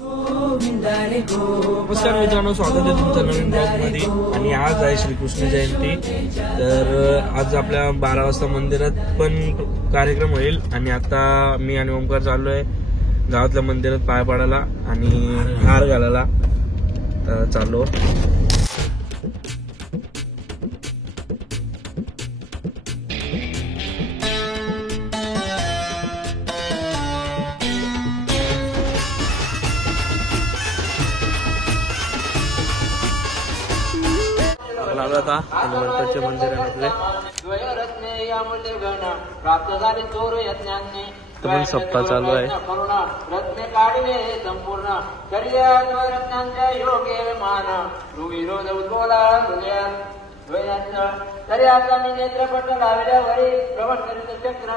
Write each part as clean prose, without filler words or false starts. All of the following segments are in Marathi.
नमस्कार मित्रांनो, स्वागत आहे तुमचं नवीन ब्लॉगमध्ये. आणि आज आहे श्रीकृष्ण जयंती. तर आज आपल्या 12 वाजता मंदिरात पण कार्यक्रम होईल. आणि आता मी आणि ओमकार चाललो आहे गावातल्या मंदिरात पाय पाडायला आणि हार घालायला चाललो. आता हनुमंताचे मंदिर आहे आपले. सप्ताह चालू आहे. तरी आता मी नेत्रपट लावल्यावरी प्रवास करीत चक्र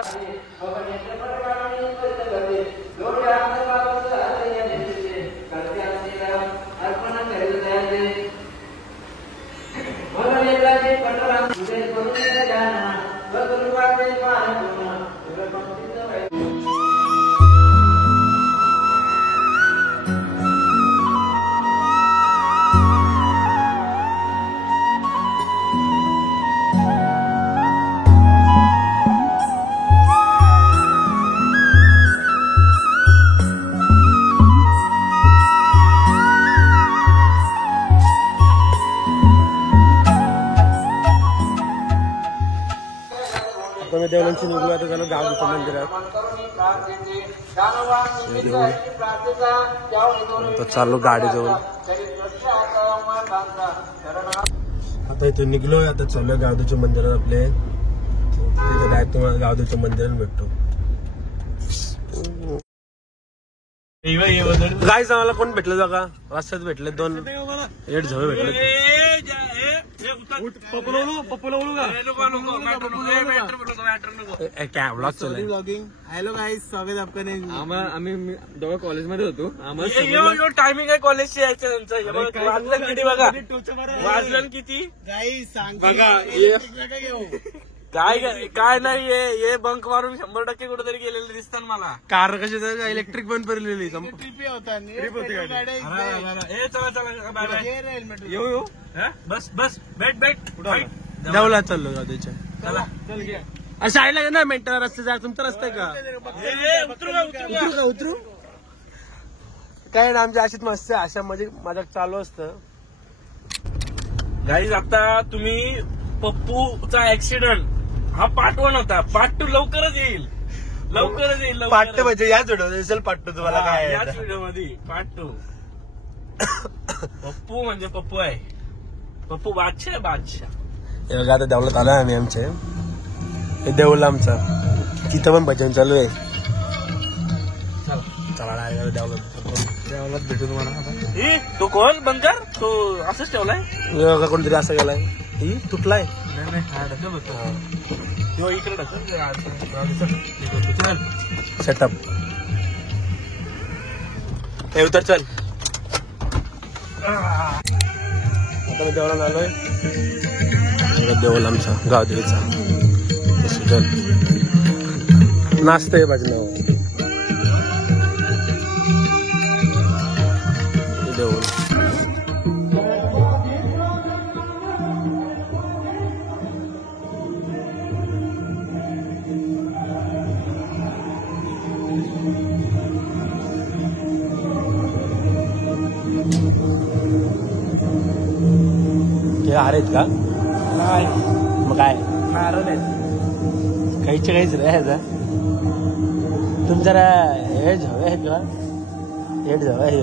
अर्पण करीत देवळांची निघलो आता झालं गावच्या मंदिरात. चाललो गाडी जवळ. आता इथे निघलोय. आता चाललोय गावदेवच्या मंदिरात आपले. तिथे डायरेक्ट तुम्हाला गावदेवच्या मंदिरात भेटतो. गाईच आम्हाला कोण भेटलं जागा रस्त्यात भेटले 2 8 झवे भेटले. हॅलो गाईज, स्वागत आपका. आम्ही दोघं कॉलेजमध्ये होतो. आम्हाला टायमिंग आहे कॉलेजची यायचं. वाजलं किती बघा, वाजलं किती गाईज सांग बघा. काय नाही, हे बंक मारून 100% कुठेतरी गेलेलं दिसतात मला. कार कशी इलेक्ट्रिक बंद पडलेली. ट्रिप होता येऊ बस बस भेट देवला चाललो का त्याच्या अशा आयला ना मेंटल रस्ते जा. तुमचा रस्ता आहे का? उतरू काय ना आमच्या अशीच मस्त अशा म्हणजे माझ्या चालू असतं. गाईज आता तुम्ही पप्पूचा ऍक्सिडेंट हा पार्ट 1 होता. पार्ट 2 लवकरच येईल. पार्ट 2 म्हणजे याच व्हिडिओ दिसेल. पार्ट 2 तुम्हाला काय याच व्हिडिओ मध्ये पार्ट 2. पप्पू म्हणजे पप्पू आहे. पप्पू बादशाह बादशाह. आता देवळात आलोय आम्ही. आमचे हे देऊळ आमचा. तिथं पण भजन चालू आहे. चला देवळात भेटू तुम्हाला. तो कोण बंकर तो असंच ठेवलाय. कोणतरी असं गेलाय. तुटलाय. सेटअप हे उतर. चल आता मी देवळात आलोय. देवळ आमचा गावदेवीचा. चल नाचतंय भजनावर. देवळ हार आहेत का? मग काय नारळ आहेत. काहीच रे. तुम जरा हेड हवे आहेत का? हेड हवं आहे.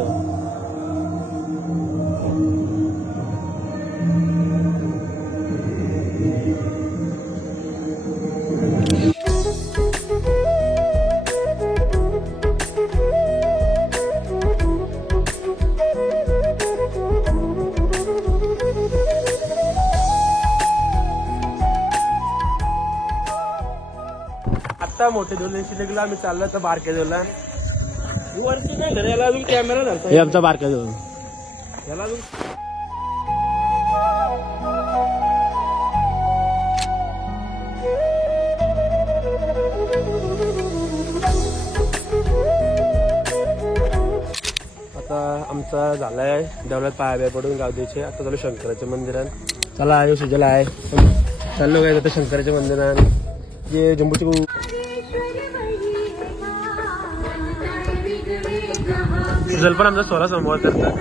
आता मोठे देवळांशी निघला. आम्ही चाललो तर बारक्या देवळा. वरती नाही घर. याला अजून कॅमेरा धरतो. हे आमचा बारक्या देवळ. याला अजून आता आमचा झालाय देवळात पाया पडून गाव द्यायचे. आता चालू शंकराच्या मंदिरात. चला आयो सुजला आहे चाललो काय आता शंकराच्या मंदिरात जे जम्बूची सुजल पण आमचा स्वरा संवाद करतात.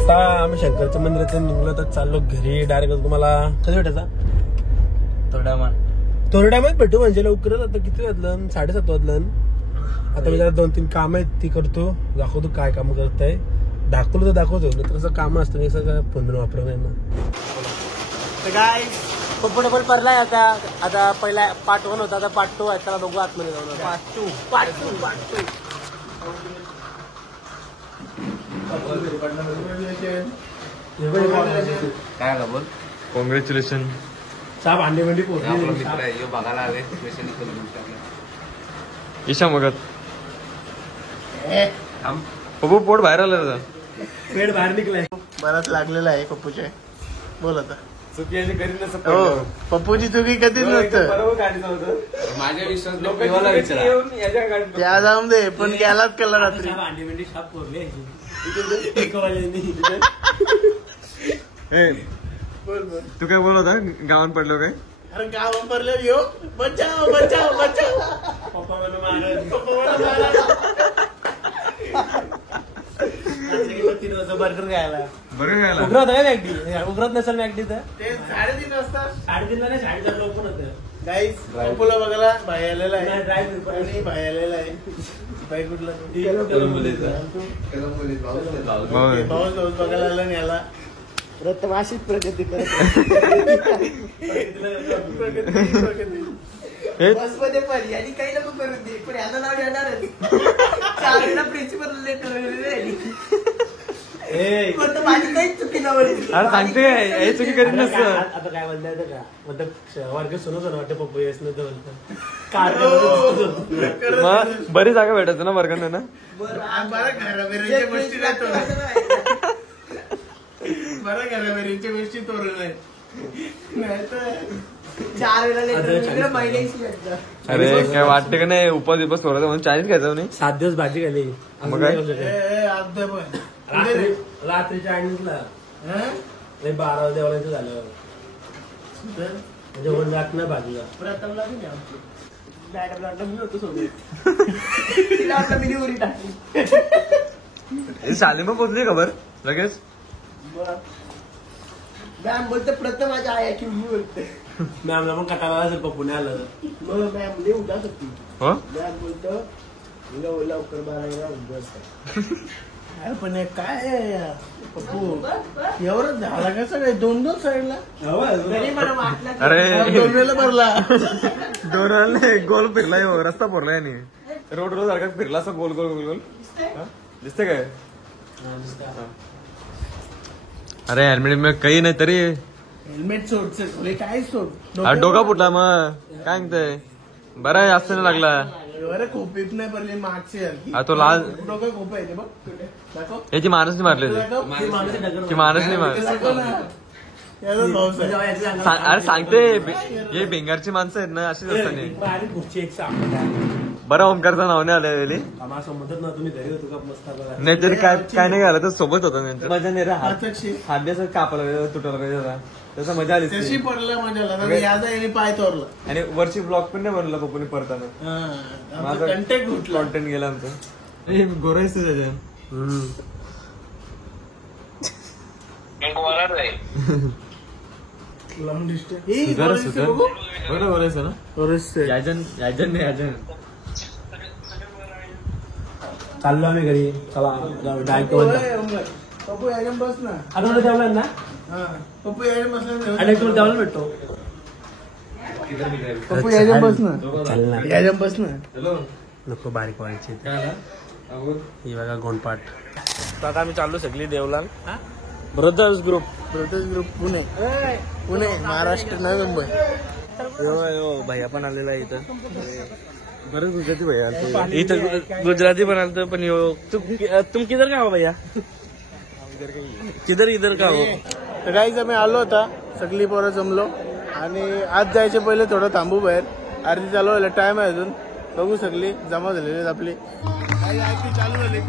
आता आम्ही शंकरच्या मंदिरात निघलो तर चाललो घरी. डायरेक्ट तुम्हाला कधी भेटायचा तोरड्यामध्ये भेटू म्हणजे लवकरच. आता किती वाजलं 7:30 वाजलं. आता मी जरा 2-3 काम आहेत ती करतो. दाखवतो काय काम करत आहे. दाखवलं तर दाखवतो तर असं काम असतं मी सगळं फोन वापरत नाही ना. काय पप्पू डबल पडलाय. आता पहिला पार्ट 1 होता आता पार्ट 2 आहे. त्याला बघू आतमध्ये जाऊन पार्ट 2 काय बोल. कॉंग्रॅच्युलेशन. साहेब भांडी भांडी बघायला आले ईशा मगत पप्पू पोट बाहेर आलं. पेट बाहेर निघलाय. बराच लागलेला आहे पप्पूच्या. बोल आता. चुकी अशी करीत नसतं. पप्पूची चुकी कधीच नसतं. माझ्या विश्वास त्या जाऊन दे पण गेलाच केला रात्री. भांडी भांडी साफ कोरली तू काय बोल होता गावात पडलो काय. अरे गाव वापरले यो बचाव बचाव बचाव. पप्पा मला मारत. 3 वाजता बर्गर खायला. बरं खायला उघडत आहे मॅगडी. उघडत नसेल मॅगडी तर ते 3:30 वाजता 3:30 नाही 4:30 ओपन होतं. गाईस पप्पूला बघायला भाई आलेला आहे. ड्राईव्ह आणि भाई आलेला आहे. भाई कुठला पाऊस बघायला आला आणि याला प्रथम अशीच प्रगती करत. बसमध्ये पण यांनी काही नको करून दे पण याला नाव येणारच. शाळेला प्रिन्सिपल लेटर माझी काहीच चुकी नव्हती. सांगते हे चुकी करीत नसतं. आता काय म्हणताय का म्हणतात वर्ग सुनच वाटतं पप्पू येस नव्हतं मग बरी जागा भेटायचं ना वर्गांना ना. बरं घराबेरीच्या गोष्टी राहतो. बरं घराबेरीच्या गोष्टी तोरण आहे. नाही तर 4 वेळा लेटर महिन्याची भेटतं. अरे काय वाटतं का नाही उपास विपास थोडा म्हणून चायनीज खायचं नाही. 7 दिवस भाजी खाली. मग काय रात्री चायनीजला 12 वाजेपर्यंत झालं म्हणजे 1 लाख ना भाजीला. प्रथमला मी मॅडमला मी होतो सोबत. तिला आपला मिनी उरी टाकली. शालेमा पोचली खबर लगेच. मॅम बोलते प्रथम माझ्या आया की मी बोलते. मॅमला पण कटाळा असेल पप्पूने आलं. मग मॅम लई उठा शकते. हो मॅम बोलतो लवकर 12 पण हे काय पप्पू एवढं झाला का सगळे 2-2 साईडला. तरी मला वाटलं अरे 2 वेळेला भरला. 2 नाही गोल फिरलाय रस्ता भरलाय आणि रोड सारखा फिरला असं गोल गोल गोल गोल दिसते काय. अरे हेल्मेट काही नाही तरी हेल्मेट सोड काय सोड. डोका फुटला मग काय म्हणतंय. बरं आहे जास्त नाही लागला. अरे खोपीत नाही पडली मागची तो लाल डोकं खोप आहे ते बघ. दाखव याची माणूस मारले ती माणूस नाही मार. अरे सांगते हे बेंगारची माणसं आहेत ना अशीच असतात. बरं ओमकारचं नाव नाही आलेली तुम्ही घरी होतो का मस्त. नाही तरी काय नाही घालं तर सोबत होतं त्यांचं. मजा नाही हात द्यायचं कापला तुटवला त्याचा मजा आली. तशी पडलं माझ्याला यादा याने पाय तोरला. आणि वरची ब्लॉग पण नाही बनवला पप्पूने परताना. माझा कंटेंट घुटला. कॉन्टेंट गेला आमचं. गोरायच त्याच्या लॉंग डिस्टन्स बोलायचं ना. याजन नाही याजन. चाललो आम्ही घरी. चला डायरेक्ट पप्पू यायला बस ना. आता जेवला ना. पप्पू यायला बसला. अनेक तुला जेवला भेटतो. पप्पू यायला बस ना. चाल ना यायला बस ना. नको बारीक व्हायची. ही बघा गोंडपाट. आता आम्ही चाललो सगळी देवलाल ब्रदर्स ग्रुप पुणे महाराष्ट्र नवी मुंबई. भैया पण आलेला आहे इथं. बरं गुजराती भैया इथं गुजराती बनालतो पण तुम किधर का हो भैया इधर का हो. तर काहीच आम्ही आलो होता सगळी पोरं जमलो आणि आज जायचे पहिले थोडं थांबू बाहेर आरती चालू व्हायला टाइम आहे अजून बघू सगळी जमा झालेली आहेत आपली काही आरती चालू झाली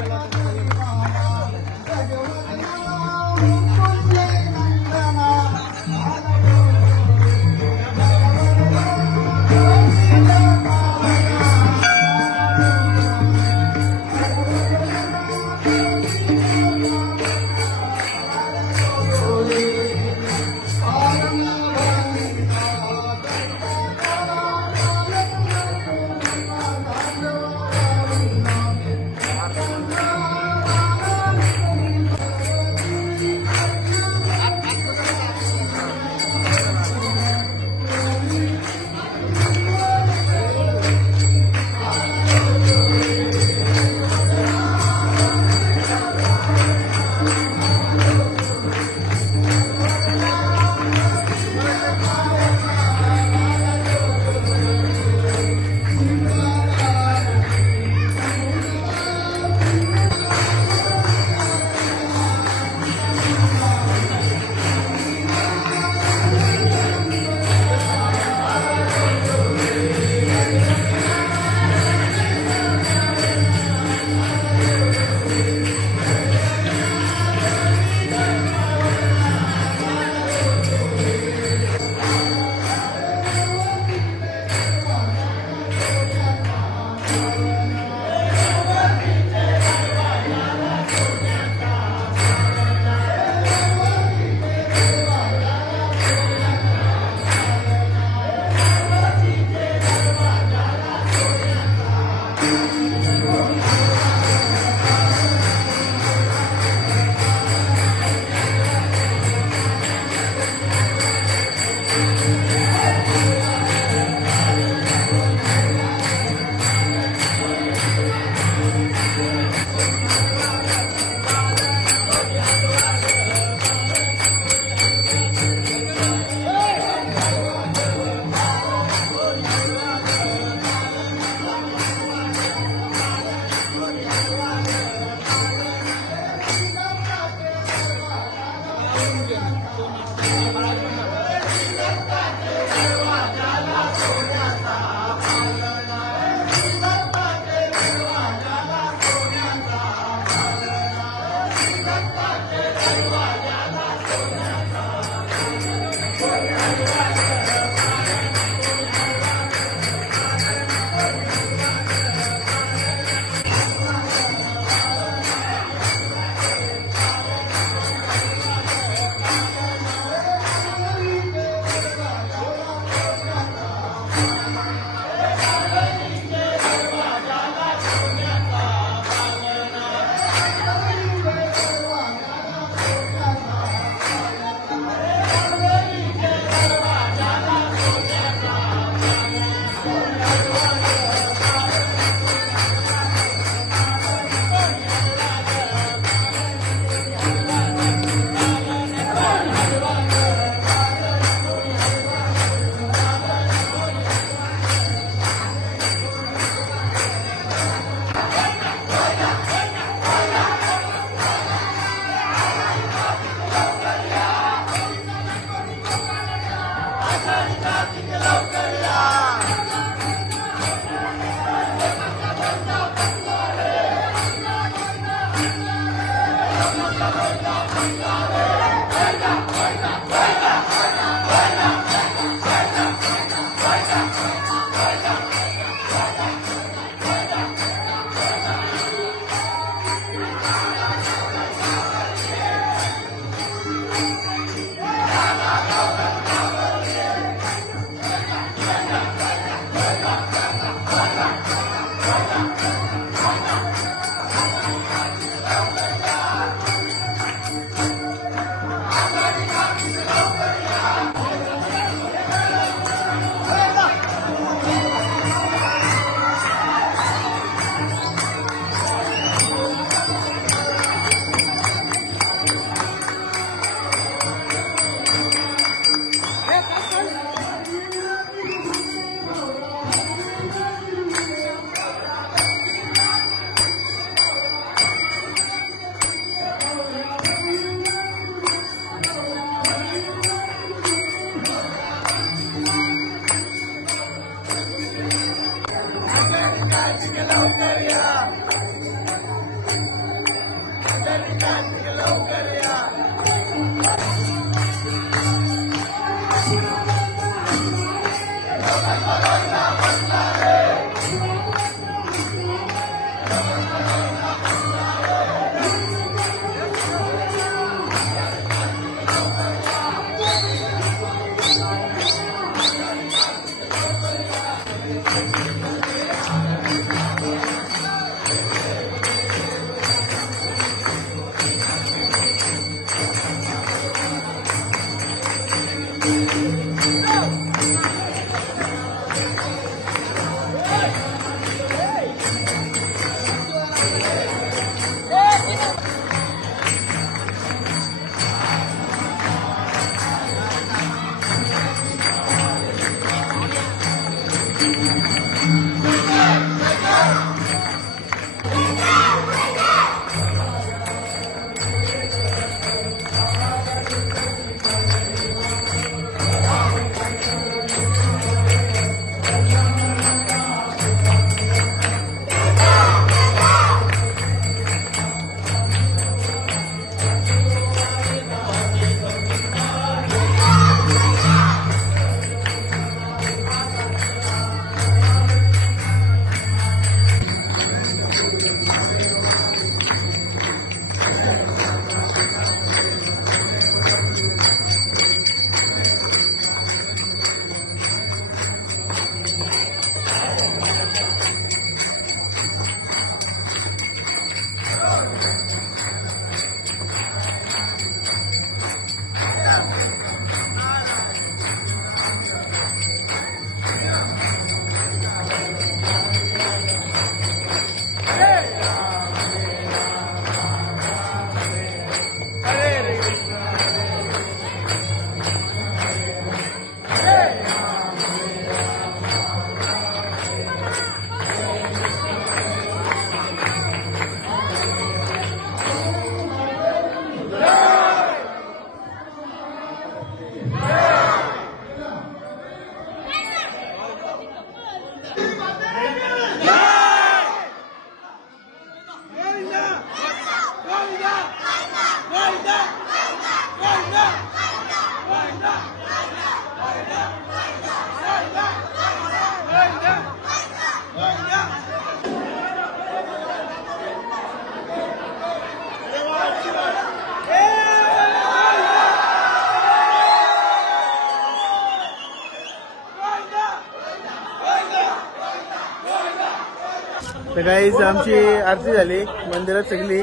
तर गाईज आमची आरती झाली, मंदिरात सगळी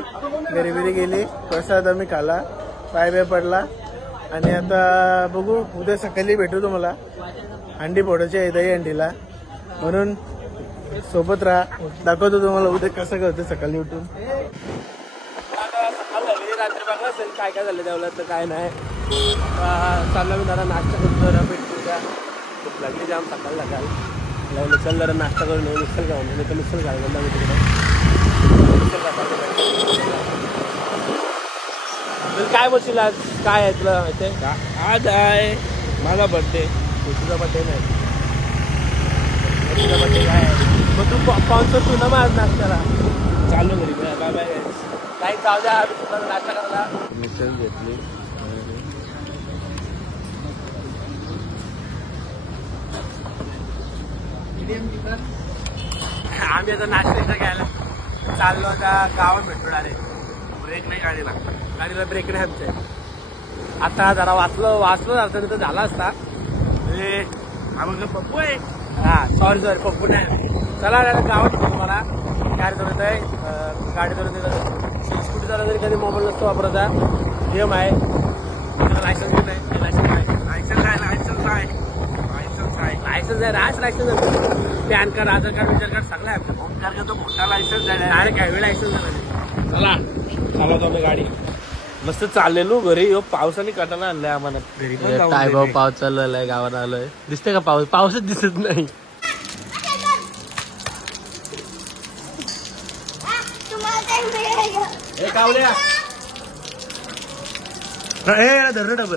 घरी बिरी गेली, प्रसाद आम्ही खाला, पाय पडला आणि आता बघू उद्या सकाळी भेटू तुम्हाला. हंडी फोडायची आहे दही हंडीला, म्हणून सोबत राहा, दाखवतो तुम्हाला उद्या कसं करतो सकाळी उठून. रात्री बघा असेल काय काय झालं देवला तर काय नाही. चालला मी जरा नाश्ता करतो, जरा भेटतो द्या, खूप लागली जाम सकाळ लागाल लागलं. चल जरा नाश्ता करून मिसल खाऊन नाही तर मिसल खायला मी तिकडे काय बसील आज. काय आहे तुला माहिती आहे? आज आहे माझा बर्थडे. तुझा बड्डे नाही, तुझा बड्डे काय आहे? मग तू स्पॉन्सर तू ना मग आज नाश्त्याला चालू घरी. Bye bye. काही जाऊ द्या तुला नाश्ता करायला. मिसल घेतली. आम्ही आता नाश्ता घ्यायला चाललो आता गावात भेटलो. डायरेक्ट ब्रेक नाही गाडीला. गाडीला ब्रेक नाही आमच्या. आता जरा वाचलो जाता तर झाला असता. पप्पू आहे. हा सॉरी पप्पू नाही. चला गावात भेटतो मला. गाडी चालवत आहे, गाडी चालवते, स्कूटी चालवत तरी कधी मोबाईल नसतो वापरायचा. नियम आहे. लायसन्स घेत नाही. लायसन्स आहे राज लायसन्स, पॅन कार्ड, आधार कार्ड, विचार कार्ड सगळं आहे. ओमकार का तो मोठा लायसन्स आहे. अरे काय लायसन्स झालं. चला चालवतो आम्ही गाडी. मस्त चाललेलो घरी. पावसाने कटाला आणलाय आम्हाला. घरी पण जाऊन काय दे भाऊ मी. पाऊस चालू गावात आलोय. दिसते का पाऊस? पाऊसच दिसत नाही. कावल्या धरण डबल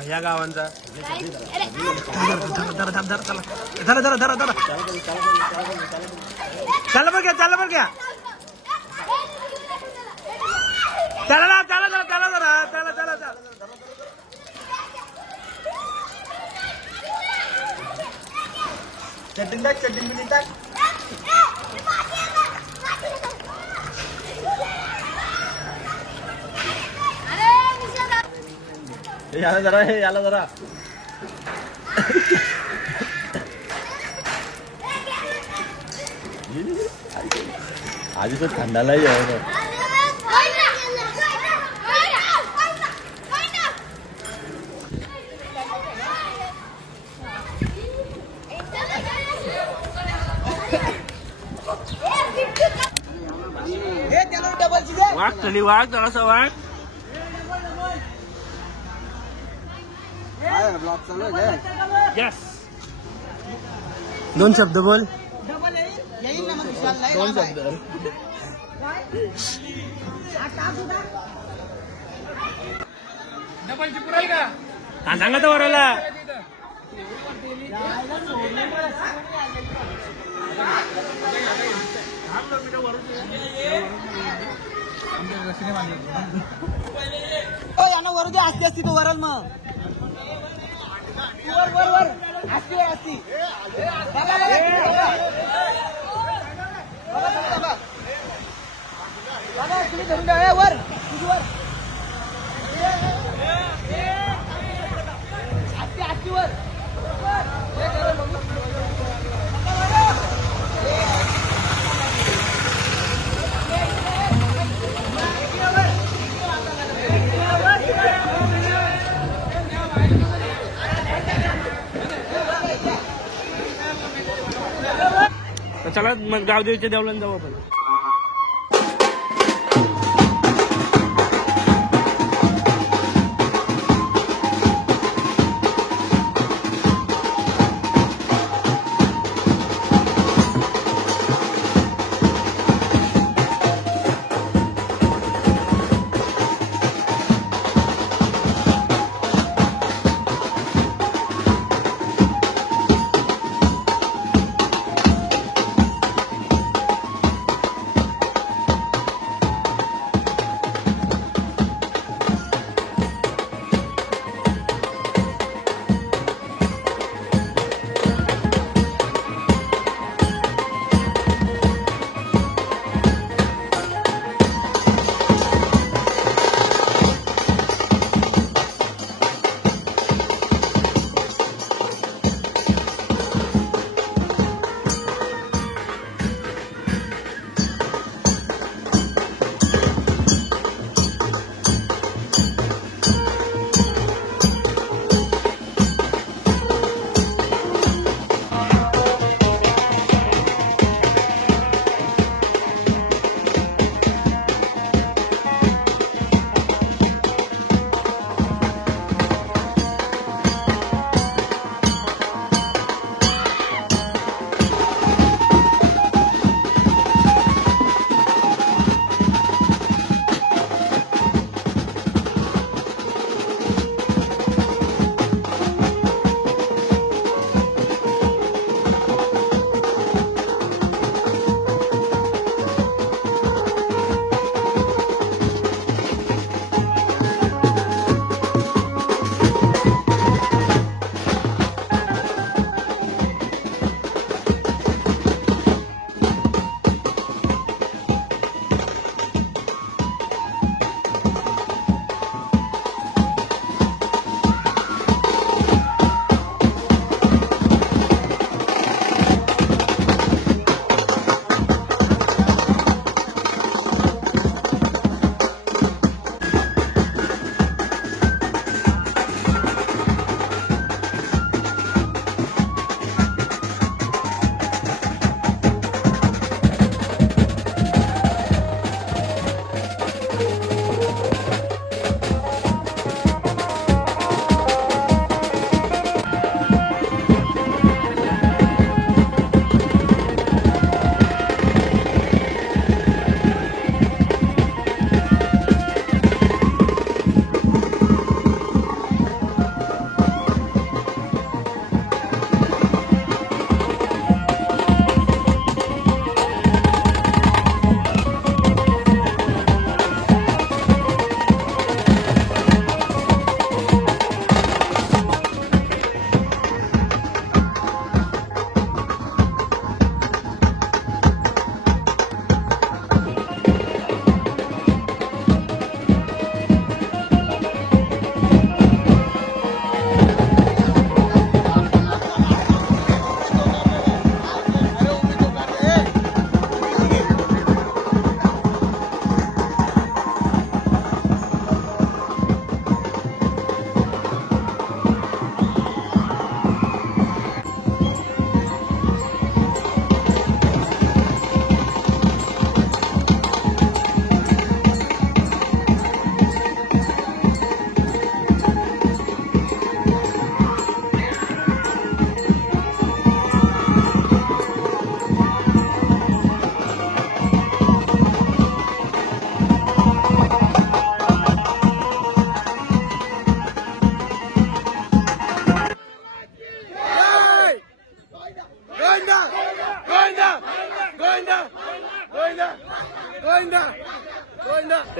भैया गावांचा चला बघ चला बघ घ्या चला ना चला चला चला जरा चला चला चला चटणी टाक चटणी टाक याला जरा हे याला जरा आधी तो थंडालाही आहे वाघ चली वाघ जरासा वाघ यस दोन शब्द बोल दोन शब्द सांगा तर वराला वरती असती असती तो वरल मग वर वर असती वर असती वर असती असती वर चला मग गावदेवीच्या देवळात जाऊ आपण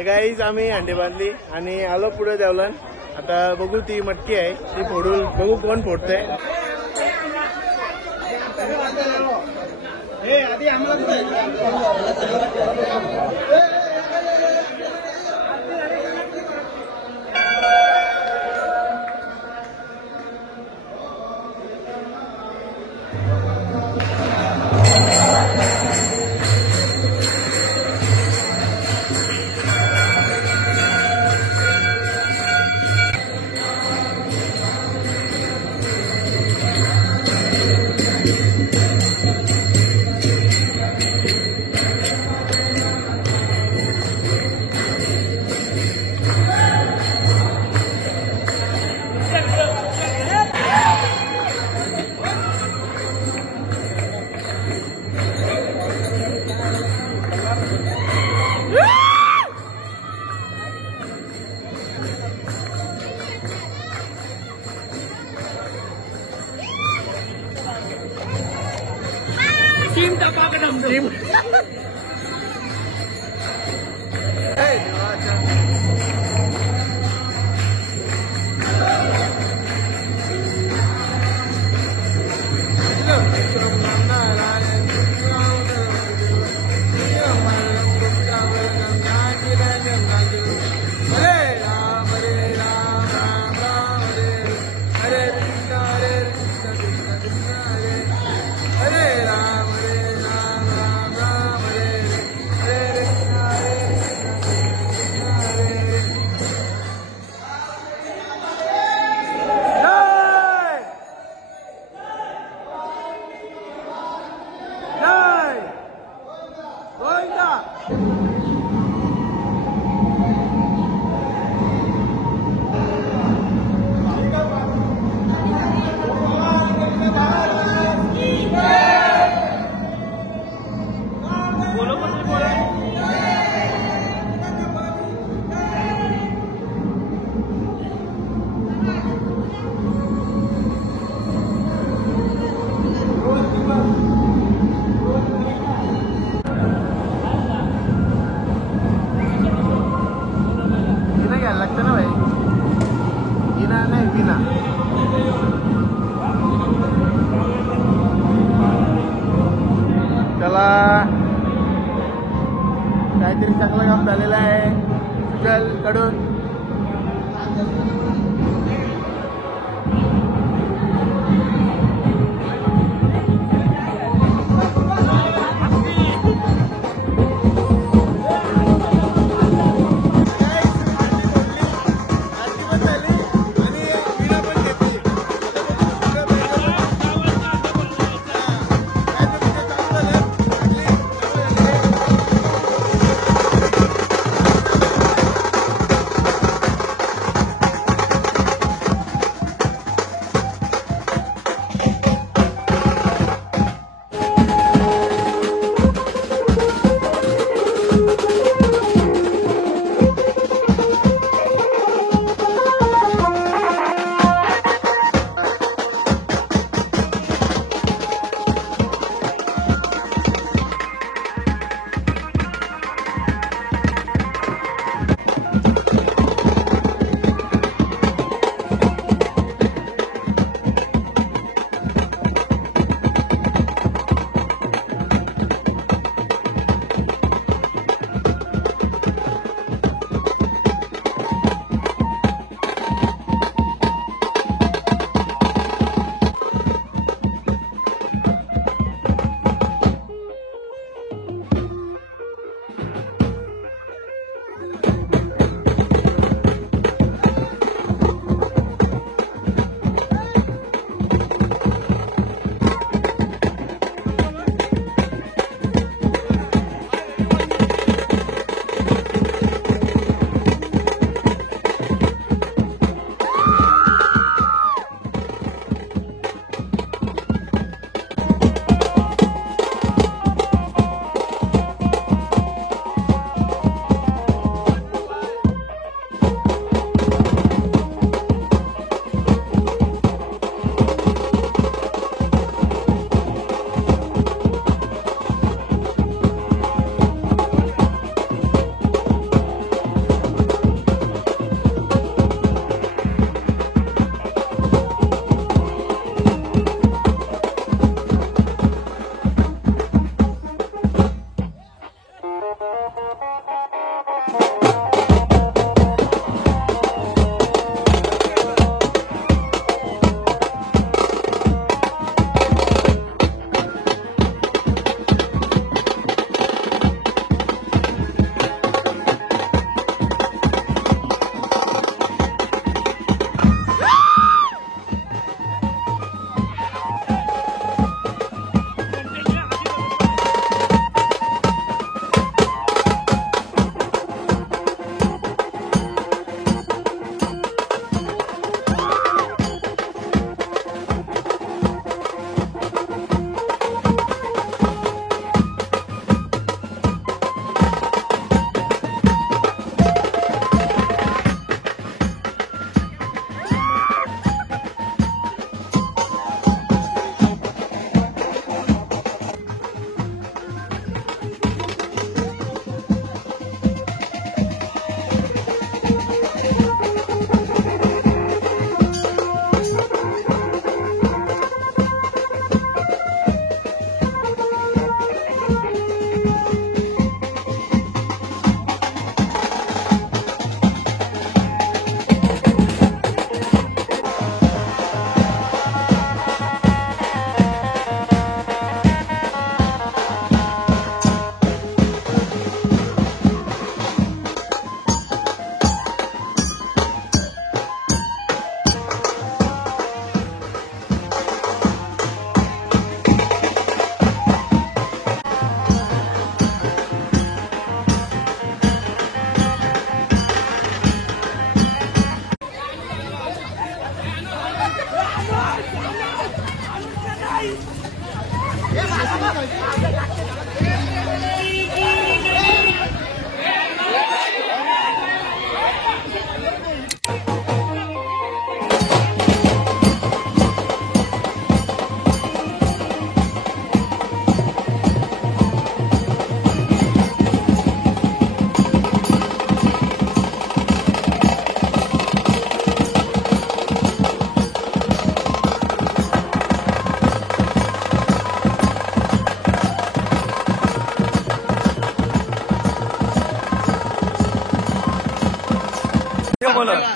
तर गाईज आम्ही अंडे बांधली आणि आलो पुढे देवलान. आता बघू ती मटकी आहे ती फोडून बघू कोण फोडतंय.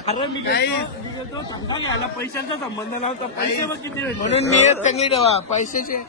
अरे मी गेलो धंदा घ्यायला पैशांचा संबंध नव्हता. पैसे मग किती भेटले? म्हणून मी एक चांगली ठेवा पैशाचे.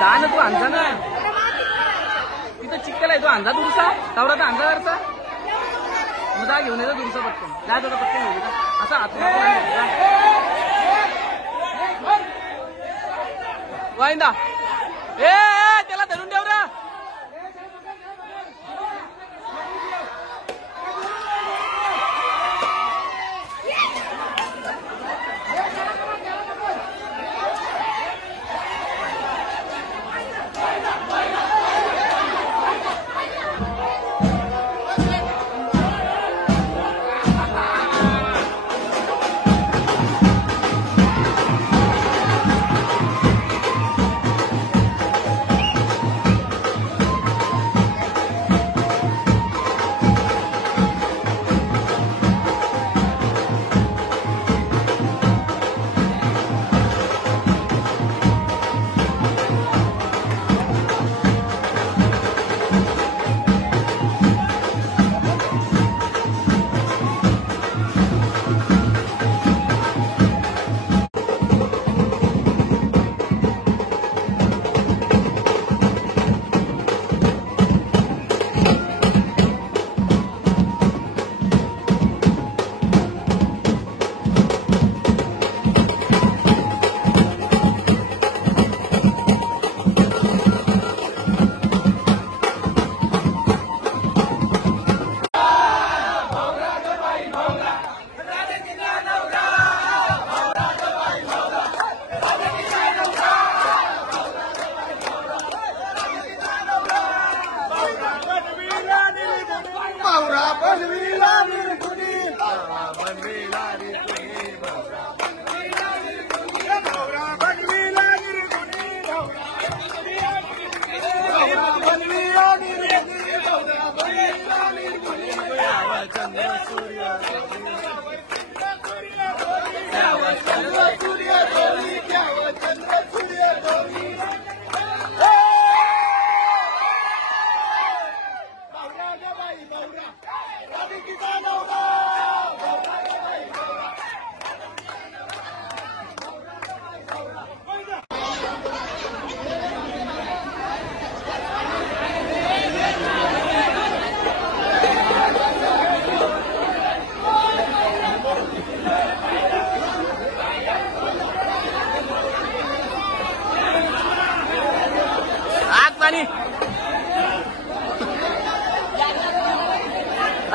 जा ना तू अंजा ना तिथं चिक्कल आहे. तू अंजा दुरुसा तावरा तर अंजा वरचा मुदा घेऊन येतो दुरुसा पटकन. नाही तुला पटकन घेऊन येतो असा हात वाईंदा ए त्याला धरून ठेव रा.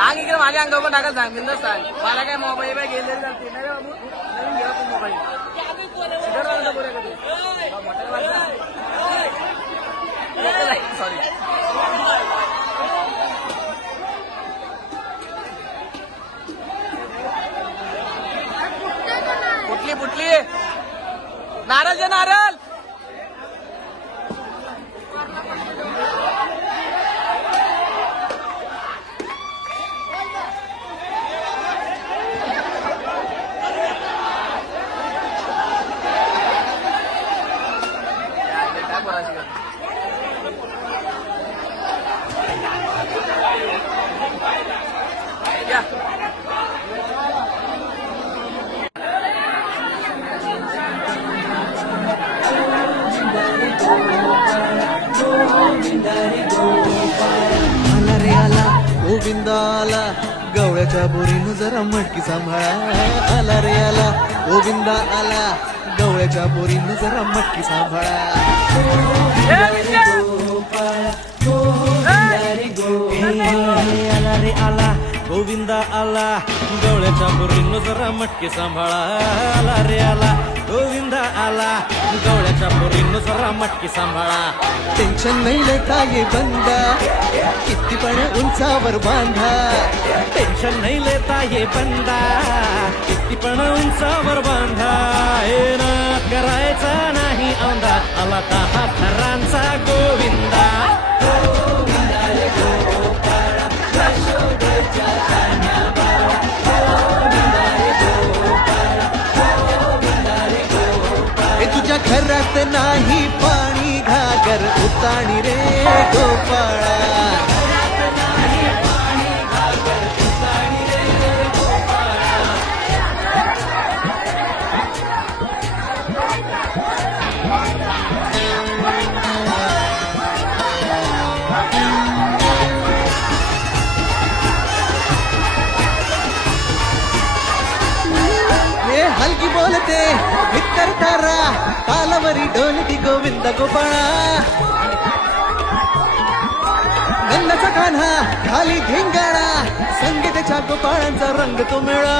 सांग इकडे माझ्या अंगावर पण टाका सांग बिंदास सांग मला काय मोबाईल गेले चालते नाही रे बाबू नवीन घ्या तू मोबाईल सॉरी फुटली फुटली नारळ जे नारळ आला रे आला गोविंदा आला गवळ्याच्या बोरीनं जरा मटकी सांभाळा आला रे आला गोविंदा आला गवळ्याच्या बोरीनं जरा मटकी सांभाळा आला रे आला गोविंदा आला गवळ्याच्या बोरीनं जरा मटकी सांभाळा आला रे आला गोविंदा आला गवळ्याच्या बोरीनं जरा मटकी सांभाळा टेन्शन नाही लेता ये बंदा किती पण उंचावर बांधा टेन्शन नाही लेता ये बंदा किती पण उंचावर बांधा हे ना करायचा नाही औंधा आला 10 थरांचा गोविंदा तुझ्या घरात नाही पाणी घागर उताणी रे गोपाळा हलकी बोलते भित्तर तारा तालावरी ढोलकी गोविंद गोपाळा गंधाचा कान्हा खाली धिंगाणा संगीताच्या गोपाळांचा रंग तो मेळा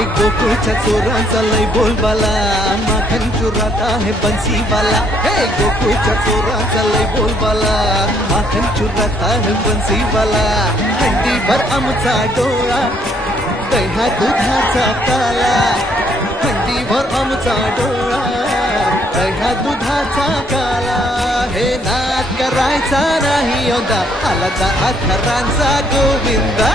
एक गोकुळच्या चोरांचा लय बोलबाला माखन चोरात आहे बन्सीवाला हे गोकुळच्या चोरांचा लय बोलबाला माखन चोरात आहे बन्सीवाला हंडीभर आमचा डोळा दह्या दुधाचा काला हंडीभर आमचा डोळा दह्या दुधाचा काला हे नाद करायचा नाही औंधा आला 10 थरांचा गोविंदा